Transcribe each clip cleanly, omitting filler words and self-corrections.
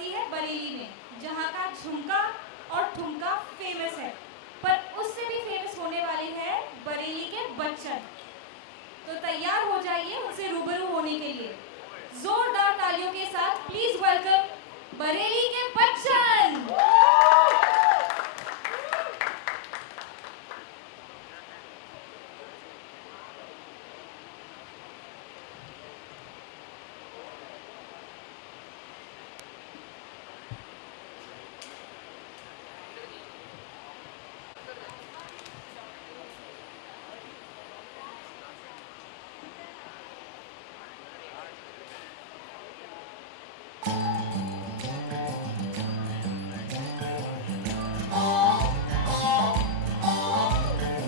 बसी है बरेली में, जहाँ का झुमका और ठुमका फेमस है, पर उससे भी फेमस होने वाले हैं बरेली के बच्चन। तो तैयार हो जाइए उनसे रूबरू होने के लिए। जोरदार तालियों के साथ प्लीज वेलकम बरेली के बच्चन।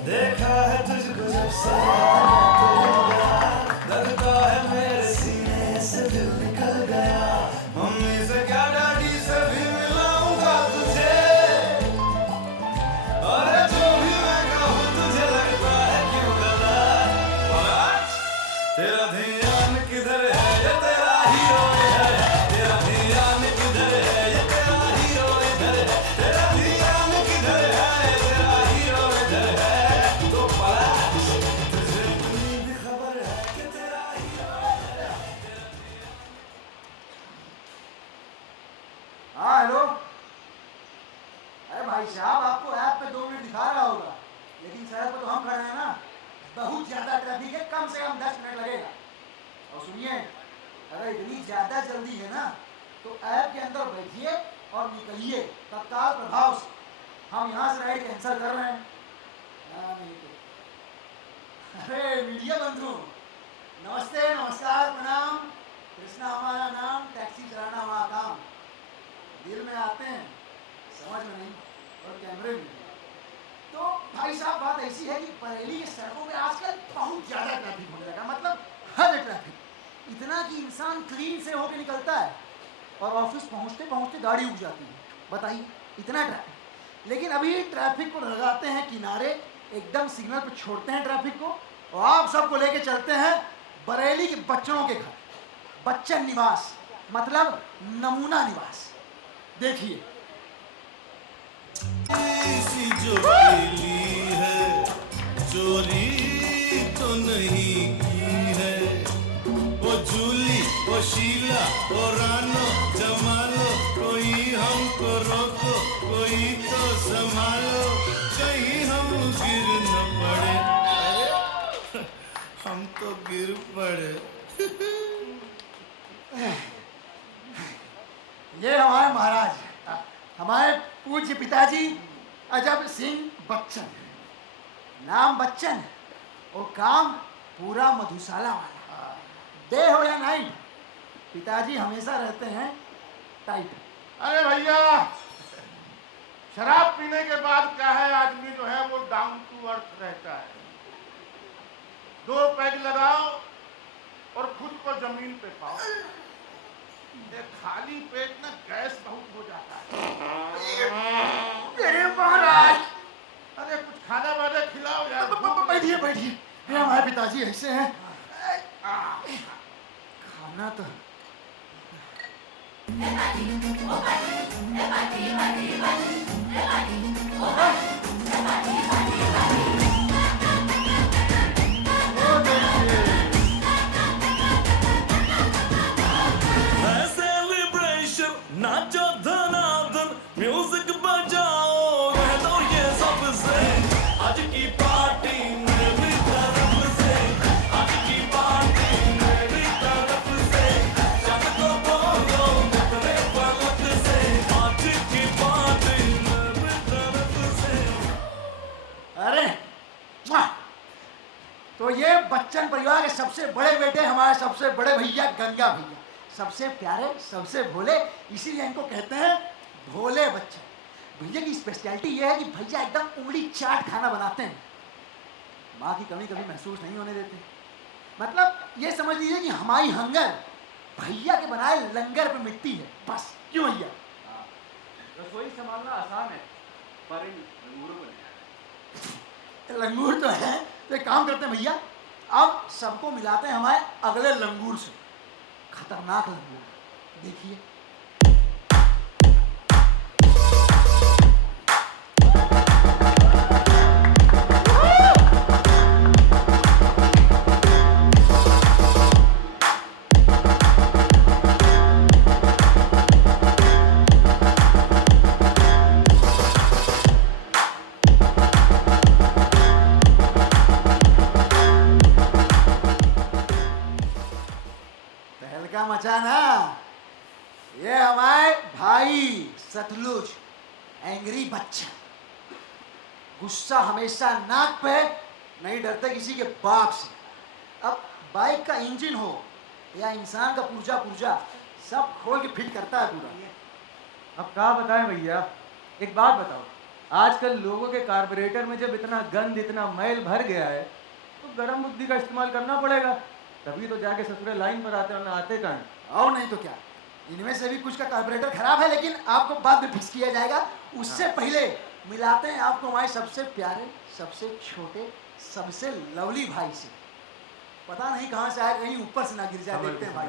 देखा है तुझको जब से लगता है मेरे सीने से दिल निकल गया। मम्मी से क्या डैडी से भी मिलाऊंगा तुझे, और जो भी मैं कहूँ तुझे लगता है क्यों गलत। तेरा ध्यान किधर है ये तेरा हीरो इधर है, तेरा ध्यान किधर है ये तेरा हीरो इधर है, तेरा ध्यान किधर है ये तेरा हीरो इधर है। हाँ हेलो। अरे भाई साहब, आपको ऐप पे 2 मिनट दिखा रहा होगा, लेकिन सड़क पर तो हम खड़े हैं ना, बहुत ज्यादा ट्रैफिक है, कम से कम 10 मिनट लगेगा। और सुनिए, अगर इतनी ज्यादा जल्दी है ना तो ऐप के अंदर बैठिए और निकलिए तत्काल प्रभाव से। हम यहाँ से राइड कैंसिल कर रहे हैं। नहीं तो अरे मीडिया बंधु, नमस्ते, नमस्कार, प्रणाम। कृष्णा हमारा नाम, टैक्सी चलाना हमारा काम। दिल में आते हैं, समझ में नहीं, और कैमरे में। तो भाई साहब, बात ऐसी है कि बरेली के सड़कों पे आजकल बहुत ज्यादा ट्रैफिक होने लगा, मतलब हद ट्रैफिक। इतना कि इंसान क्लीन से होके निकलता है और ऑफिस पहुंचते पहुंचते गाड़ी उग जाती है। बताइए, इतना ट्रैफिक। लेकिन अभी ट्रैफिक को लगाते हैं किनारे, एकदम सिग्नल पे छोड़ते हैं ट्रैफिक को, और आप सबको लेके चलते हैं बरेली के बच्चों के घर, बच्चन निवास, मतलब नमूना निवास। देखिए, ऐसी जो पीली है चोरी तो नहीं की है, वो जूली, वो शीला, वो रानो जमालो, कोई हमको रोको, कोई तो संभालो, कहीं हम गिर न पड़े। अरे हम तो गिर पड़े। ये हमारे महाराज, हमारे पूज्य पिताजी अजब सिंह बच्चन। नाम बच्चन और काम पूरा मधुशाला वाला। डे हो या नाइट, पिताजी हमेशा रहते हैं टाइट। अरे भैया, शराब पीने के बाद क्या है, आदमी जो है वो डाउन टू अर्थ रहता है। 2 पैग लगाओ और खुद को जमीन पे पाओ। ये खाली पेट ना गैस बहुत हो जाता है। अरे महाराज, अरे कुछ खाना वाना खिलाओ यार। बैठिए बैठिए, ये हमारे पिताजी ऐसे हैं। खाना तो नाचो धनाधन, म्यूजिक बजाओ, रह दो ये सबसे। आज की पार्टी मेरी तरफ से, आज की पार्टी मेरी तरफ से, जब तो बोलो मेरे पलक से, आज की पार्टी मेरी तरफ से। अरे वाह! तो ये बच्चन परिवार के सबसे बड़े बेटे, हमारे सबसे बड़े भैया गंगा भैया, सबसे प्यारे, सबसे भोले, इसीलिए इनको कहते हैं भोले बच्चन। भैया की स्पेशलिटी ये है कि भैया एकदम उंगली चाट खाना बनाते हैं, माँ की कमी कभी महसूस नहीं होने देते। मतलब ये समझ लीजिए कि हमारी हंगर भैया के बनाए लंगर पे मिटती है, बस। क्यों भैया? रसोई संभालना आसान है, पर इन लंगूरों को नहीं। लंगूर तो है, तो एक काम करते हैं भैया, अब सबको मिलाते हैं हमारे अगले लंगूर से। खतरनाक लंगूर, देखिए। ये हमारे भाई सतलुज, एंग्री बच्चा, गुस्सा हमेशा नाक पे, नहीं डरते किसी के बाप से। अब बाइक का इंजन हो या इंसान का पुर्जा पुर्जा, सब खोल के फिट करता है पूरा। अब क्या बताएं भैया, एक बात बताओ, आजकल लोगों के कार्बोरेटर में जब इतना गंद, इतना मैल भर गया है, तो गर्म बुद्धि का इस्तेमाल करना पड़ेगा। तभी तो जाके ससुरे लाइन पर आते, वरना आते कहाँ। और नहीं तो क्या, इनमें से भी कुछ का कार्बोरेटर खराब है, लेकिन आपको बाद में फिक्स किया जाएगा। उससे पहले मिलाते हैं आपको हमारे सबसे प्यारे, सबसे छोटे, सबसे लवली भाई से। पता नहीं कहाँ से आए, कहीं ऊपर से ना गिर जाए। देखते हैं भाई,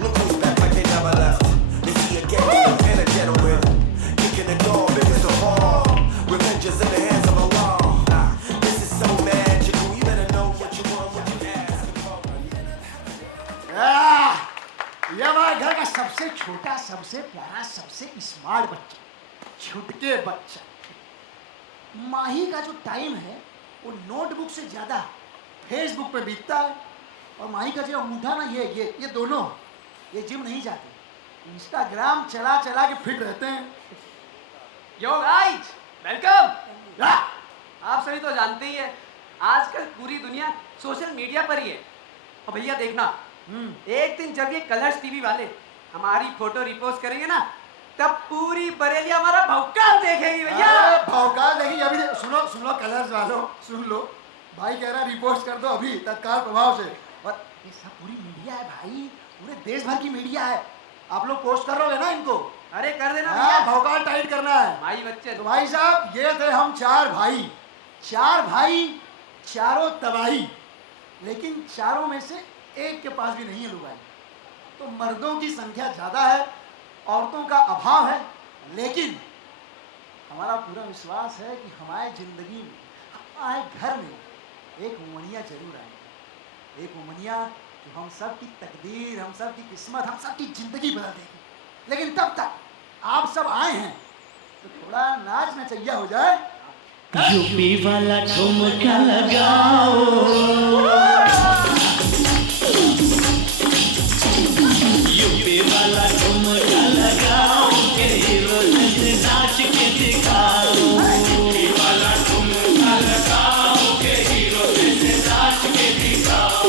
Look who's back like they never left. They see a gang and a gentleman kicking the door, business to fall. Revenge is in the hands of Allah. This is so magical. You better know what you want, what you asking for. ये हमारे घर का सबसे छोटा, सबसे प्यारा, सबसे smart बच्चा, छुटके बच्चा। माही का जो टाइम है वो नोटबुक से ज्यादा फेसबुक पे बीतता है। और माही का जो अंगूठा ना, ये दोनों, ये जिम नहीं जाते, इंस्टाग्राम चला चला के फिट रहते हैं। Yo guys, welcome. या, आप सभी तो जानते ही है, आजकल पूरी दुनिया सोशल मीडिया पर ही है। और भैया देखना, एक दिन जब ये कलर्स टीवी वाले हमारी फोटो रिपोस्ट करेंगे ना, तब पूरी बरेली हमारा भौकाल देखेगी भैया। अरे भौकाल देखिए। अभी सुनो कलर्स वालों, सुन लो, भाई कह रहा रिपोस्ट कर दो अभी तत्काल प्रभाव से। और ये सब पूरी मीडिया है भाई, पूरे देश भर की मीडिया है। आप लोग पोस्ट कर रहे हो ना इनको? अरे कर देना हाँ, भैया, भौकाल टाइट करना है भाई बच्चे। तो भाई साहब, ये थे हम चार भाई, चारों तबाही, लेकिन चारों में से एक के पास भी नहीं है लुगाई। तो मर्दों की संख्या ज्यादा है, औरतों का अभाव है, लेकिन हमारा पूरा विश्वास है कि हमारे जिंदगी में, हमारे घर में एक उमनिया जरूर आएगी। एक उमनिया जो हम सब की तकदीर, हम सब की किस्मत, हम सब की जिंदगी बदल देगी। लेकिन तब तक आप सब आए हैं तो थोड़ा नाच नचैया हो जाए। यूपी वाला ठुमका लगाओ, यूपी वाला ठुमका लगाओ, के हीरो जैसे नाच के दिखाओ। यूपी वाला ठुमका लगाओ, के हीरो जैसे नाच के दिखाओ।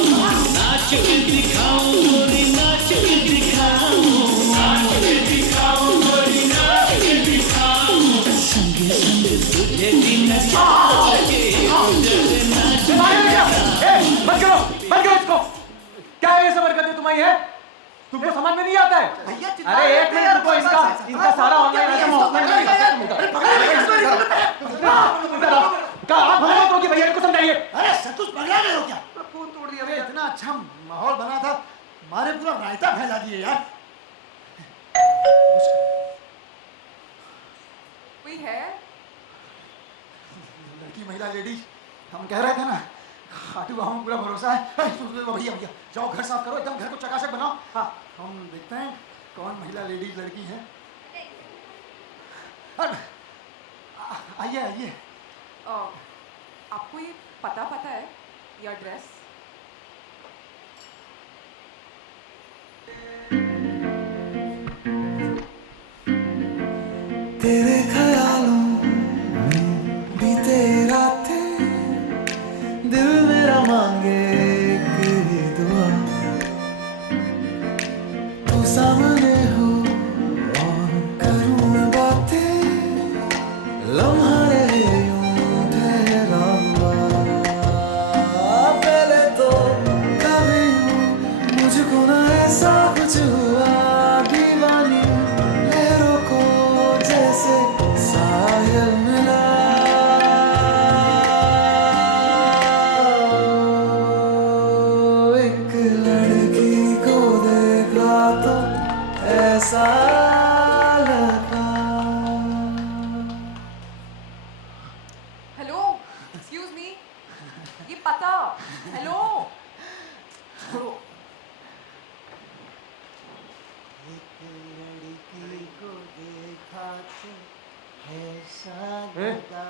नाच के दिखाओ गोरी, नाच के दिखाओ, नाच के दिखाओ गोरी, नाच के दिखाओ। संग संग तुझे भी नचाओ, के हीरो जैसे नाच के दिखाओ। बंद करो इसको। क्या है ये सब हरकतें तुम्हारी है? तुमको समझ में नहीं आता है? भैया अरे एक मिनट रुको, इनका सारा ऑनलाइन आइटम ऑफलाइन तो कि भैया इनको समझाइए। अरे सतुष पगला गए हो क्या? फोन तोड़ दिया अरे भैया। इतना अच्छा माहौल बना था, मारे पूरा रायता फैला दिए यार। कोई है? लड़की, महिला, लेडीज, हम कह रहे थे ना, खाटू बाबा में पूरा भरोसा है। भैया जाओ घर साफ करो, एकदम घर को चकाचक बनाओ। हाँ, हम देखते हैं कौन महिला, लेडीज, लड़की है। आइए आइए। आपको ये पता है, ये एड्रेस? तेरे ख्यालों में बीते रातें, दिल मेरा मांगे एक दुआ। तू सामने हो और करूँ मैं बातें, लम्हा रहे यूं ठहरा हुआ। पहले तो कभी मुझको ना ऐसा कुछ हुआ, दीवानी लहरों को जैसे साहिल मिला। एक लड़की को देखा तो ऐसा लगा। हेलो, एक्सक्यूज मी, ये पता। हेलो, एक लड़की को देखा तो ऐसा ए? लगा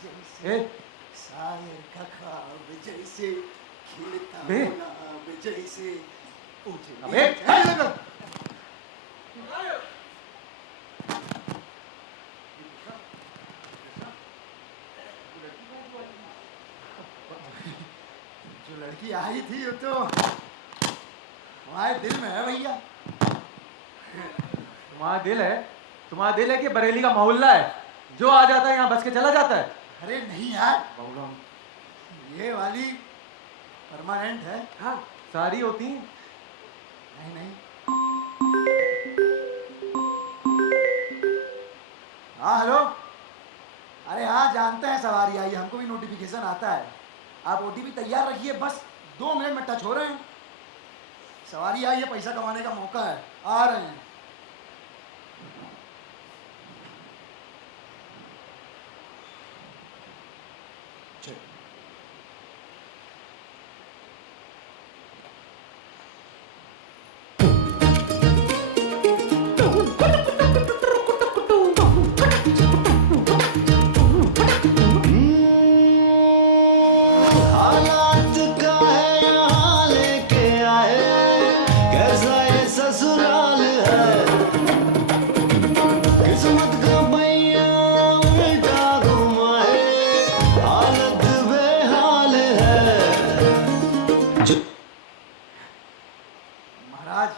जैसे ए? शायर का ख्वाब जैसे खिलता बे? गुलाब जैसे अबे चल लगा। जो लड़की आई थी वो तो हमारे दिल में है भैया। तुम्हारा दिल है कि बरेली का मोहल्ला है जो आ जाता है यहाँ बस के चला जाता है? अरे नहीं यार, बाबूराम, ये वाली परमानेंट है। हाँ सारी होती हैं। नहीं नहीं, हाँ हेलो, अरे हाँ जानते हैं सवारी आई, हमको भी नोटिफिकेशन आता है। आप ओटीपी तैयार रखिए, बस 2 मिनट में टच हो रहे हैं। सवारी आई है, पैसा कमाने का मौका है, आ रहे हैं। चलो। हालात का है यहाँ लेके आए, कैसा ये ससुराल है। किस्मत का पहिया उल्टा घुमाए, हालत बेहाल है। महाराज,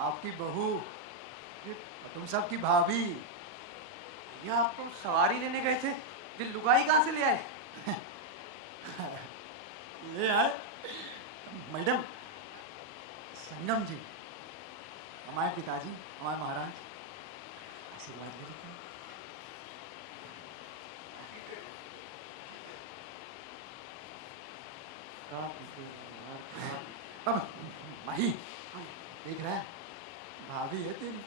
आपकी बहू और तुम सबकी भाभी। भैया आप तो सवारी लेने गए थे, ये लुगाई कहाँ से ले आए? ये है मैडम संगम जी, हमारे पिताजी, हमारे महाराज। आशीर्वाद ले लेते हैं। अब माही देख रहा है, भाभी है तेरी।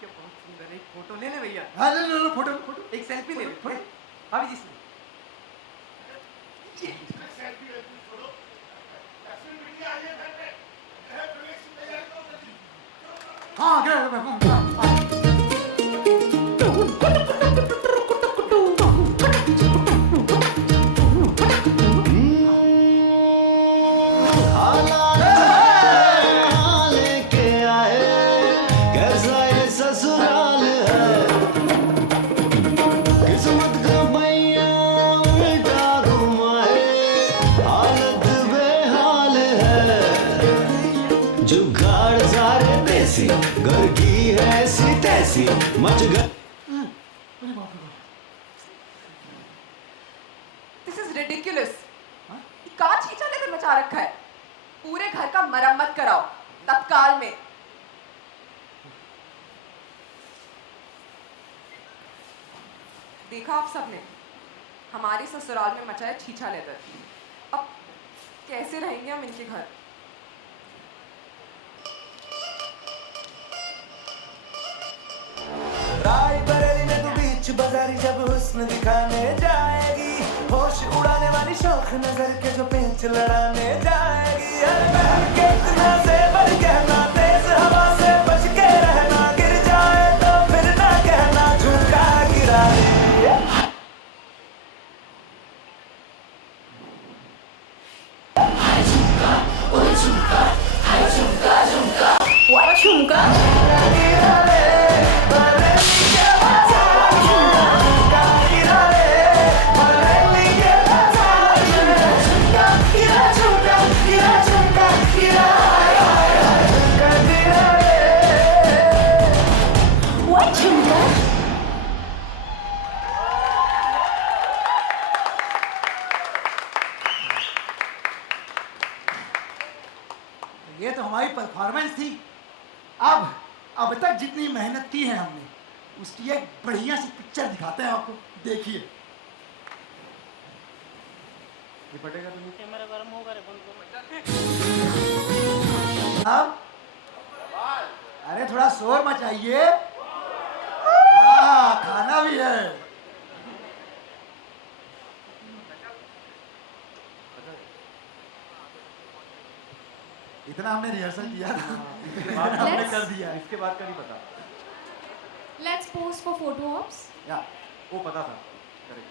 क्या बहुत सुंदर, एक फोटो ले ले भैया, हाँ ले लो फोटो फोटो। एक सेल्फी ले ले। फोटो। भाभी जी से। सेल्फी वेल्फी छोड़ो, ऐसे मीडिया आई है घर पे, है प्रवेश की तैयारी करो जल्दी। हाँ क्या हालात यहाँ लेके आए, कैसा ये ससुराल है। किस्मत का पहिया उल्टा घुमाए, हालत बेहाल है। जुगाड़ सारे देसी, घर की है ऐसी तैसी, मच गए। This is ridiculous. कहाँ छींचा लेकर मचा रखा है? पूरे घर का मरम्मत कराओ तत्काल में। देखा आप सबने हमारे ससुराल में मचाया छींचा लेकर, अब कैसे रहेंगे हम इनके घर? रायबरेली में तू बीच बाजारी जब हुस्न दिखाने जाएगी, होश उड़ाने वाली शौक नजर के जो पेंच लड़ाने जाएगी। अरे बहन के इतना ज़ेवर कहना, तेज हवा से बच के रहना, गिर जाए तो फिर ना कहना झुका गिरा रे। ये तो हमारी परफॉर्मेंस थी। अब तक जितनी मेहनत की है हमने, उसकी एक बढ़िया सी पिक्चर दिखाते हैं आपको, देखिए। ये पटेगा तुम्हें? अब अरे थोड़ा शोर मचाइए। हाँ खाना भी है। इतना हमने रिहर्सल किया था इसके बाद हमने Let's- कर दिया इसके बाद का नहीं पता। Let's pose for photo ops. या वो पता था। करेक्ट।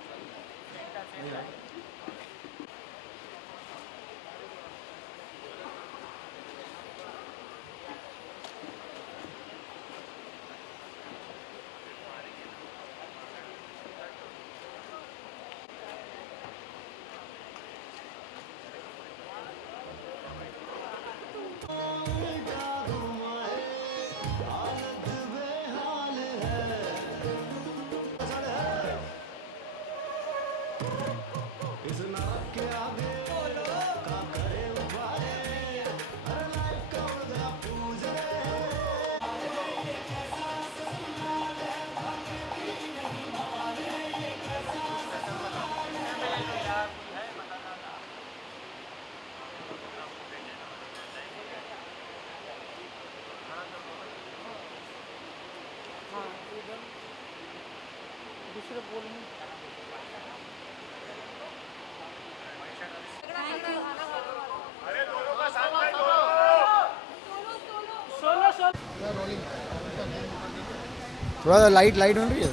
थोड़ा सा लाइट लाइट मिल रही है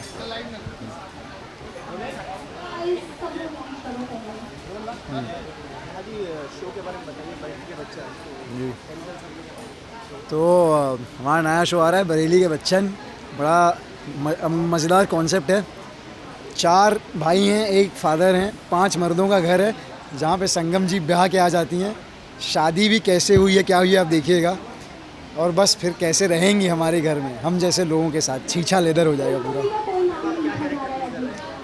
जी। तो हमारा नया शो आ रहा है बरेली के बच्चन। बड़ा मज़ेदार कॉन्सेप्ट है। 4 भाई हैं, एक फादर हैं, 5 मर्दों का घर है जहाँ पे संगम जी ब्याह के आ जाती हैं। शादी भी कैसे हुई है क्या हुई है आप देखिएगा, और बस फिर कैसे रहेंगी हमारे घर में हम जैसे लोगों के साथ। छीछा लेदर हो जाएगा पूरा।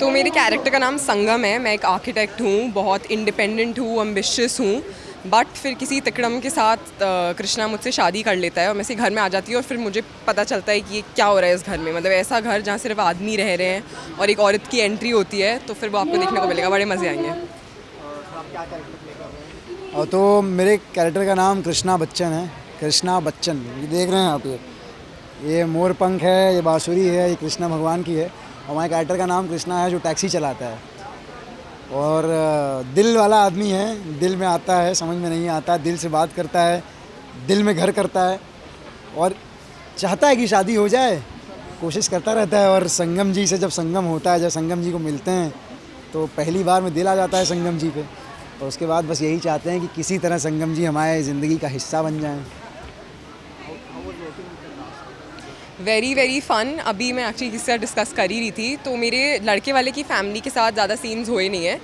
तो मेरे कैरेक्टर का नाम संगम है। मैं एक आर्किटेक्ट हूँ, बहुत इंडिपेंडेंट हूँ, एम्बिशियस हूँ, बट फिर किसी तिकड़म के साथ कृष्णा मुझसे शादी कर लेता है और मैं इसी घर में आ जाती हूँ। और फिर मुझे पता चलता है कि ये क्या हो रहा है इस घर में, मतलब ऐसा घर जहाँ सिर्फ आदमी रह रहे हैं और एक औरत की एंट्री होती है। तो फिर वो आपको देखने को मिलेगा, बड़े मज़े आएंगे। और तो मेरे कैरेक्टर का नाम कृष्णा बच्चन है। कृष्णा बच्चन, ये देख रहे हैं आप, ये मोर पंख है, ये बांसुरी है, ये कृष्णा भगवान की है। और हमारे कैरेक्टर का नाम कृष्णा है जो टैक्सी चलाता है और दिल वाला आदमी है। दिल में आता है, समझ में नहीं आता, दिल से बात करता है, दिल में घर करता है और चाहता है कि शादी हो जाए, कोशिश करता रहता है। और संगम जी से जब संगम होता है, जब संगम जी को मिलते हैं तो पहली बार में दिल आ जाता है संगम जी पे। और उसके बाद बस यही चाहते हैं कि किसी तरह संगम जी हमारे ज़िंदगी का हिस्सा बन जाएं। वेरी फ़न। अभी मैं एक्चुअली किसी से डिस्कस कर ही रही थी, तो मेरे लड़के वाले की फ़ैमिली के साथ ज़्यादा सीन्स हुए नहीं है।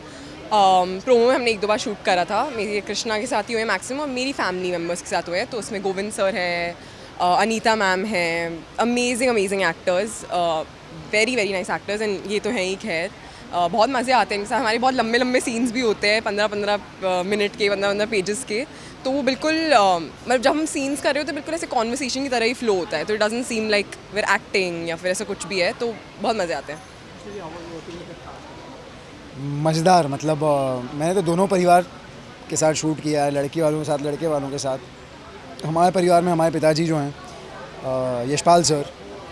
प्रोमो में हमने 1-2 बार शूट करा था, मेरे कृष्णा के साथ ही हुए मैक्सिमम, और मेरी फैमिली मेम्बर्स के साथ हुए। तो उसमें गोविंद सर है, अनीता मैम है, amazing actors, very nice actors. And ये तो हैं ही, खैर बहुत मज़े आते हैं इनके साथ। हमारे बहुत लंबे सीन्स भी होते हैं, 15-15 मिनट के, 15 पेजेस के। तो वो बिल्कुल मतलब जब हम सीन्स कर रहे होते हैं बिल्कुल ऐसे कॉन्वर्सेशन की तरह ही फ्लो होता है। तो it doesn't seem like we're acting या फिर ऐसा कुछ भी है। तो बहुत मज़े आते हैं। मज़ेदार, मतलब मैंने तो दोनों परिवार के साथ शूट किया है, लड़की वालों के साथ, लड़के वालों के साथ। हमारे परिवार में हमारे पिताजी जो हैं यशपाल सर,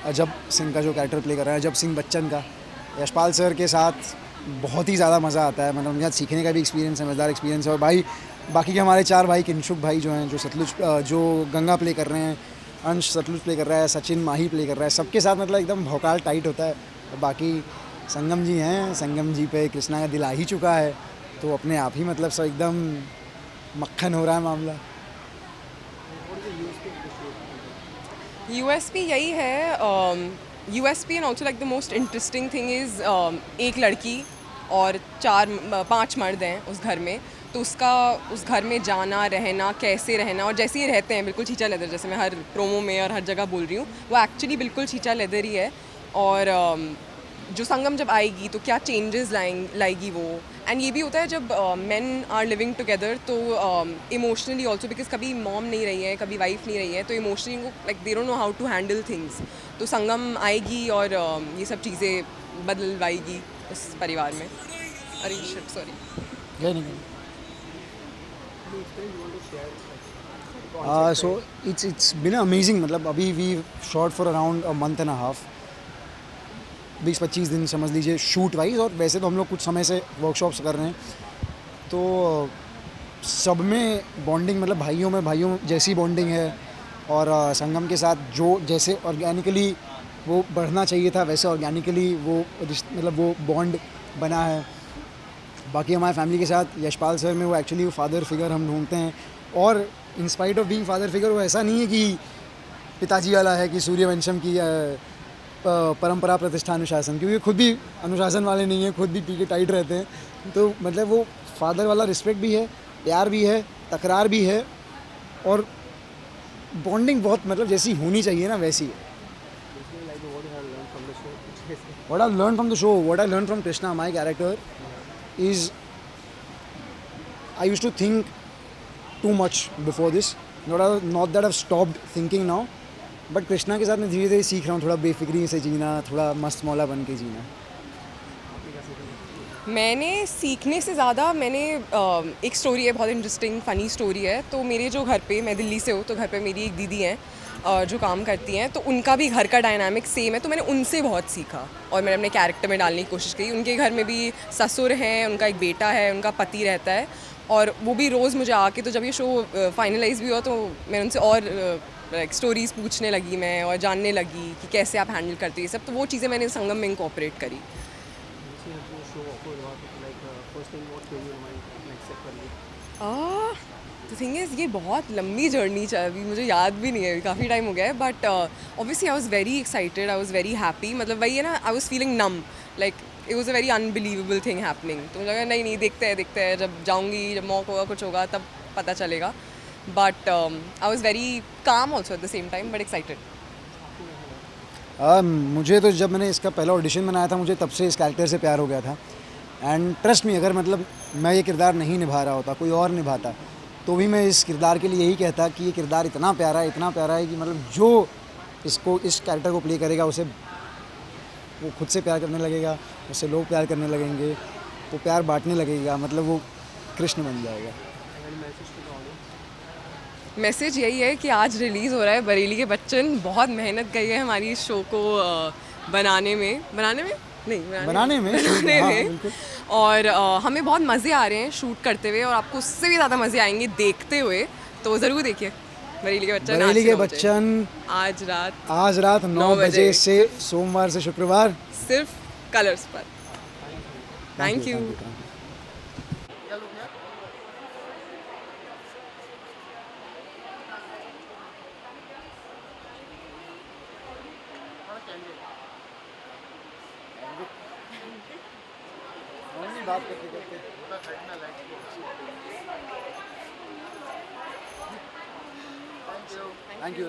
अजब सिंह का जो कैरेक्टर प्ले कर रहे हैं, अजब सिंह बच्चन का, यशपाल सर के साथ बहुत ही ज़्यादा मज़ा आता है। मतलब उनके साथ सीखने का भी एक्सपीरियंस है, मज़ेदार एक्सपीरियंस है। और भाई बाकी के हमारे 4 भाई, किंशुक भाई जो हैं, जो सतलुज, जो गंगा प्ले कर रहे हैं, अंश सतलुज प्ले कर रहा है, सचिन माही प्ले कर रहा है, सबके साथ मतलब एकदम भौकाल टाइट होता है। और बाकी संगम जी हैं, संगम जी पे कृष्णा का दिल आ ही चुका है, तो अपने आप ही मतलब सब एकदम मक्खन हो रहा है मामला। USP यही है, USP and also like the most interesting thing is एक लड़की और 4-5 मर्द हैं उस घर में। तो उसका उस घर में जाना, रहना, कैसे रहना, और जैसे ही रहते हैं बिल्कुल छींचा लेदर, जैसे मैं हर प्रोमो में और हर जगह बोल रही हूँ, वो एक्चुअली बिल्कुल छींचा लेदर ही है। और जो संगम जब आएगी तो क्या चेंजेस लाएगी वो। एंड ये भी होता है जब मेन आर लिविंग टुगेदर, तो इमोशनली ऑल्सो, बिकॉज कभी मॉम नहीं रही है, कभी वाइफ नहीं रही है, तो emotionally like they don't know how to handle things. तो संगम आएगी और ये सब चीज़ें बदलवाएगी उस परिवार में। अरे shit, sorry. So it's been amazing. मतलब अभी we shot for around a month and a half, 20-25 दिन समझ लीजिए शूट वाइज। और वैसे तो हम लोग कुछ समय से वर्कशॉप्स कर रहे हैं। तो सब में बॉन्डिंग, मतलब भाइयों में भाइयों जैसी बॉन्डिंग है, और संगम के साथ जो जैसे ऑर्गेनिकली वो बढ़ना चाहिए था वैसे ऑर्गेनिकली वो मतलब वो बॉन्ड बना है। बाकी हमारे फैमिली के साथ यशपाल सर में वो एक्चुअली वो फादर फिगर हम ढूंढते हैं, और in spite of being father figure वो ऐसा नहीं है कि पिताजी वाला है कि सूर्यवंशम की परंपरा प्रतिष्ठा अनुशासन, क्योंकि खुद भी अनुशासन वाले नहीं हैं, खुद भी पी के टाइट रहते हैं। तो मतलब वो फादर वाला रिस्पेक्ट भी है, प्यार भी है, तकरार भी है, और बॉन्डिंग बहुत मतलब जैसी होनी चाहिए ना वैसी है। What I learned from the show, what I learned from Krishna, my character, is I used to think too much before this. Not that I've stopped thinking now, but Krishna के साथ मैं धीरे धीरे सीख रहा हूँ थोड़ा बेफिक्री से जीना, थोड़ा मस्त मौला बन के जीना। मैंने सीखने से ज़्यादा मैंने एक स्टोरी है, बहुत इंटरेस्टिंग फ़नी स्टोरी है। तो मेरे जो घर पे, मैं दिल्ली से हूँ, तो घर पे मेरी एक दीदी हैं जो काम करती हैं, तो उनका भी घर का डायनामिक सेम है, तो मैंने उनसे बहुत सीखा और मैंने अपने कैरेक्टर में डालने की कोशिश की। उनके घर में भी ससुर हैं, उनका एक बेटा है, उनका पति रहता है, और वो भी रोज़ मुझे आके, तो जब ये शो फाइनलाइज भी हुआ तो मैं उनसे और स्टोरीज़ पूछने लगी मैं, और जानने लगी कि कैसे आप हैंडल करती है सब। तो वो चीज़ें मैंने संगम में इंकॉर्पोरेट करी। द थिंग इज़, ये बहुत लंबी जर्नी अभी मुझे याद भी नहीं है, काफ़ी टाइम हो गया है, but obviously I was very excited, I was very happy. मतलब वही है ना, I was feeling numb, like it was a very unbelievable thing happening. तो मुझे लगा नहीं देखते हैं, जब जाऊँगी, जब मौका होगा, कुछ होगा, तब पता चलेगा। But I was very calm also at the same time, but excited. मुझे तो जब मैंने इसका पहला ऑडिशन बनाया था, मुझे तब से इस कैरेक्टर से प्यार हो गया था। एंड ट्रस्ट मी, अगर मतलब मैं ये किरदार नहीं निभा रहा होता, कोई और निभाता, तो भी मैं इस किरदार के लिए यही कहता कि ये किरदार इतना प्यारा है कि मतलब जो इसको, इस कैरेक्टर को प्ले करेगा, उसे वो खुद से प्यार करने लगेगा, उससे लोग प्यार करने लगेंगे, वो प्यार बांटने लगेगा, मतलब वो कृष्ण बन जाएगा। मैसेज यही है कि आज रिलीज़ हो रहा है बरेली के बच्चन। बहुत मेहनत गई है हमारी इस शो को बनाने में बनाने में हाँ, बिल्कुल। और हमें बहुत मज़े आ रहे हैं शूट करते हुए, और आपको उससे भी ज़्यादा मज़े आएंगे देखते हुए। तो ज़रूर देखिए बरेली के बच्चन। बरेली के बच्चन आज रात 9 बजे से सोमवार से शुक्रवार, सिर्फ कलर्स पर। Thank you. बात करते करते थैंक यू।